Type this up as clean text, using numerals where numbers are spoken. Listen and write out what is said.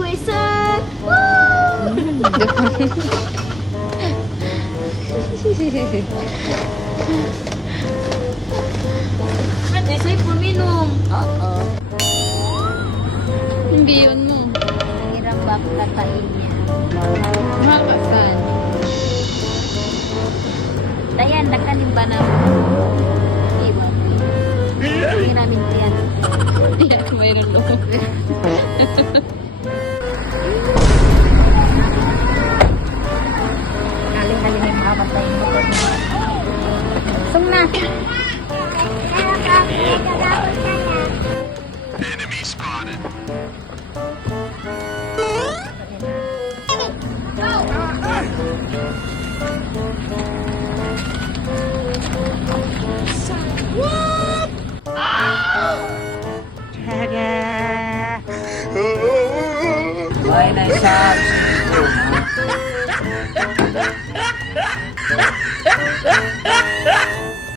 Quizet! Woo! Ate, sa'yo puminom. Oo. Hindi yun mo. Hirap ba katain niya? Makasan. Dayan, nakalimba na mo. Iba. Hindi namin ko yan. Yan, mayroon loob. Kaling-kaling ay makapatay mo. Sung na. Enemy spotted. Ay, nice shot.